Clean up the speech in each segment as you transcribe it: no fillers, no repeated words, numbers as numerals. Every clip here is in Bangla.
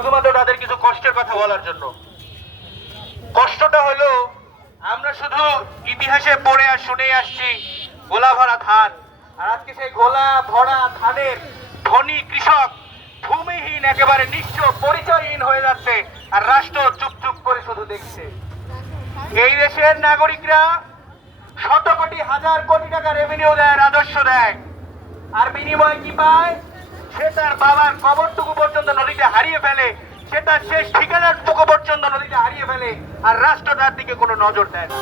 শুধুমাত্র তাদের কিছু কষ্টের কথা বলার জন্য। কষ্টটা হলো আমরা শুধু ইতিহাসে পড়ে আর শুনে আসছি গোলা ভরা ধান, আর আজকে সেই গোলা ভরা ধানের ধনী কৃষক ভূমিহীন একেবারে নিঃস্ব পরিচয়হীন হয়ে যাচ্ছে, আর রাষ্ট্র চুপ চুপ করে শুধু দেখছে। এই দেশের নাগরিকরা শত কোটি হাজার কোটি টাকা রেভিনিউ দেয়, রাজস্ব দেয়, আর বিনিময়ে কি পায়? সে তার বাবার কবরটুকু পর্যন্ত নদীতে হারিয়ে ফেলে, সে তার শেষ ঠিকানাটুকু পর্যন্ত নদীতে হারিয়ে ফেলে, আর রাষ্ট্র তার দিকে কোনো নজর দেয় না।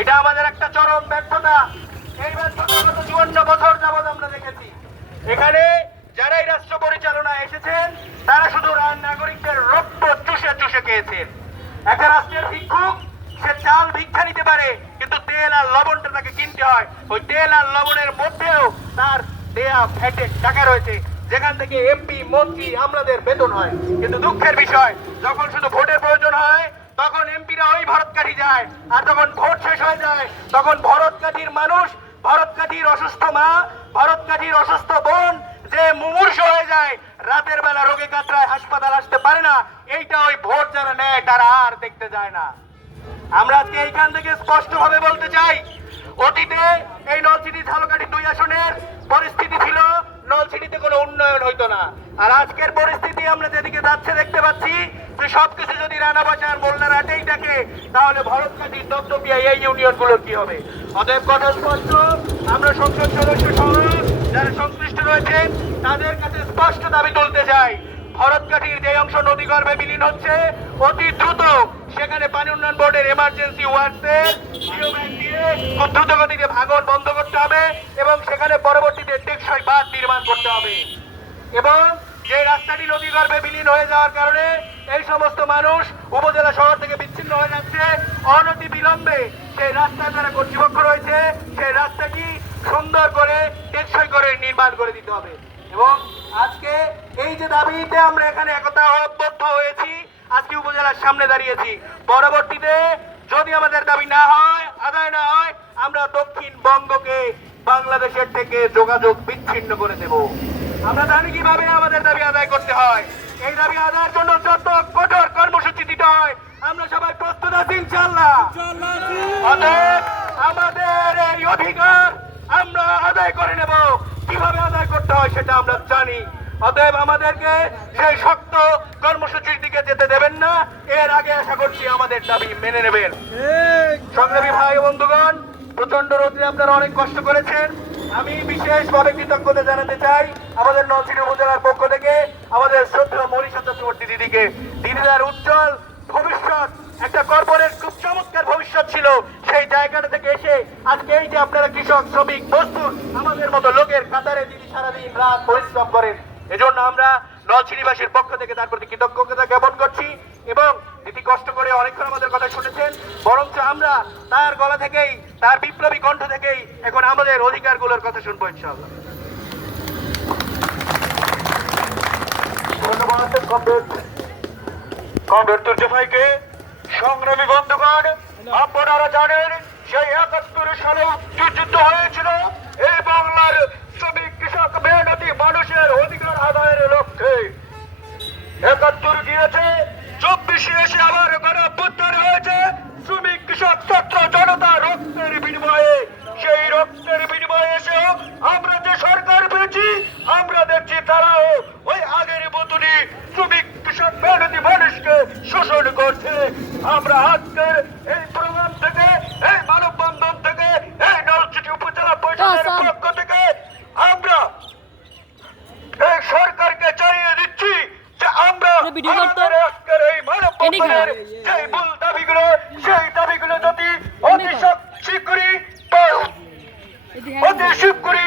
এটা আমাদের একটা চরম ব্যর্থতা। এই ব্যর্থতা গত 54 বছর যাবৎ আমরা দেখেছি। এখানে যারাই রাষ্ট্র পরিচালনায় এসেছেন তারা শুধু নাগরিকদের রক্ত চুষে চুষে খেয়েছেন। একটা রাষ্ট্রের ভিক্ষুক সে চাল ভিক্ষা নিতে পারে, কিন্তু তেল আর লবণটা তাকে কিনতে হয়। ওই তেল আর লবণের মধ্যেও তার দেয়া ফ্যাটের টাকা রয়েছে, যেখান থেকে এমপি মন্ত্রী আমলাদের বেতন হয়। কিন্তু দুঃখের বিষয়, যখন শুধু ভোটের প্রয়োজন হয় তখন এমপিরা ওই ভরতকাঠি যায়, আর যখন ভোট শেষ হয়ে যায় তখন ভরতকাঠির মানুষ, ভরতকাঠির অসুস্থ মা, ভরতকাঠির অসুস্থ বোন যে মুমূর্ষু হয়ে যায়, রাতের বেলা রোগে কাতরায় হাসপাতাল আসতে পারে না, এইটা ওই ভোট যারা নেয় তারা আর দেখতে যায় না। আমরা আজকে এইখান থেকে স্পষ্ট ভাবে বলতে চাই, অতীতে এই নলছিটি ঝালকাঠি 2 আসনের পরিস্থিতি ছিল নলছিটিতে কোনো উন্নয়ন হইতো না, আর আজকের পরিস্থিতি আমরা যেদিকে যাচ্ছে দেখতে পাচ্ছি যে সবকিছু যদি রানাবাজার মোল্লার হাটেই থাকে, তাহলে ভরতকাঠি দপদপিয়া এই ইউনিয়ন গুলোর কি হবে? অতএব কথা স্পষ্ট, আমরা সংসদ সদস্য সহ যারা সংশ্লিষ্ট রয়েছেন তাদের কাছে স্পষ্ট দাবি তুলতে চাই, ভরতকাঠির যে অংশ নদীগর্ভে বিলীন হচ্ছে অতি দ্রুত সেখানে পানি উন্নয়ন বোর্ডের এমার্জেন্সি ওয়ার্কসের দিয়ে খুব দ্রুত গতিতে ভাঙন বন্ধ করতে হবে, এবং সেখানে পরবর্তীতে টেকসই বাঁধ নির্মাণ করতে হবে। এবং যে রাস্তাটি নদীগর্ভে বিলীন হয়ে যাওয়ার কারণে এই সমস্ত মানুষ উপজেলা শহর থেকে বিচ্ছিন্ন হয়ে যাচ্ছে, অনতি বিলম্বে সেই রাস্তায় যারা কর্তৃপক্ষ রয়েছে সেই রাস্তাটি সুন্দর করে টেকসই করে নির্মাণ করে দিতে হবে। এবং আজকে এই যে দাবিতে আমরা এখানে একতাবদ্ধ হয়েছি, আজকে উপজেলার সামনে দাঁড়িয়েছি, পরবর্তীতে যদি আমাদের দাবি না হয়, আদায় না হয়, আমরা দক্ষিণবঙ্গকে বাংলাদেশের থেকে যোগাযোগ বিচ্ছিন্ন করে দেব। আমরা জানি কিভাবে আমাদের দাবি আদায় করতে হয়। এই দাবি আদায়ের জন্য যত কঠোর কর্মসূচি দিতে হয় আমরা সবাই প্রস্তুত আছি ইনশাআল্লাহ। অতএব আমাদের এই অধিকার আমরা আদায় করে নেব। কিভাবে আদায় করতে হয় সেটা আমরা জানি। অতএব আমাদেরকে সেই শক্ত কর্মসূচির দিকে যেতে দেবেন না। এর আগে আশা করছি আমাদের দাবি মেনে নেবেন। সংগ্রামী ভাই বন্ধুগণ, প্রচন্ড রোদে আপনারা অনেক কষ্ট করেছেন। আমি বিশেষভাবে কৃতজ্ঞতা জানাতে চাই আমাদের নলছিটি উপজেলার পক্ষ থেকে আমাদের শ্রদ্ধেয় মনীষা চক্রবর্তী দিদিকে। দিদিদার উজ্জ্বল ভবিষ্যৎ, একটা কর্পোরেট খুব চমৎকার ভবিষ্যৎ ছিল, সেই জায়গাটা থেকে এসে আজকে এই যে আপনারা কৃষক, শ্রমিক, মজদুর আমাদের মতো লোকের কাতারে দিদি সারাদিন রাত পরিশ্রম করেন, এজন্য আমরা নলছিটিবাসীর পক্ষ থেকে তার প্রতি কৃতজ্ঞতা জ্ঞাপন করছি। এবং দিদি কষ্ট করে অনেকক্ষণ আমাদের কথা শুনেছেন, বরঞ্চ আমরা তার গলা থেকেই, তার বিপ্লবী কণ্ঠ থেকেই এখন আমাদের অধিকারগুলোর কথা শুনবো ইনশাআল্লাহ। ধন্যবাদ কমরেড তুর্য ভাইকে। সংগ্রামী বন্ধুগণ, আপনারা জানেন সেই 71 সালে যুদ্ধ হয়েছিল এই বাংলার শ্রমিক, কৃষক, মেহনতি মানুষের অধিকার আদায়ের লক্ষ্যে। 71 গিয়েছে, 24 এসে আবার গণঅভ্যুত্থান হয়েছে শ্রমিক, কৃষক, ছাত্র জনতা রক্তের বিনিময়ে। সেই রক্তের বিনিময়ে এসেও আমরা যে সরকার পেয়েছি, আমরা দেখছি তারাও ওই আগের মতনই শ্রমিক, কৃষক, মেহনতি মানুষকে শোষণ করছে। আমরা আজকের এই প্রোগ্রাম থেকে, এই মানববন্ধন থেকে, এই নলছিটি উপজেলা পরিষদের পক্ষ থেকে আমরা এই সরকারকে জানিয়ে দিচ্ছি যে আমরা আমাদের আজকের এই মানববন্ধনের যে মূল দাবিগুলো, সেই দাবিগুলো যদি অতি শীঘ্রই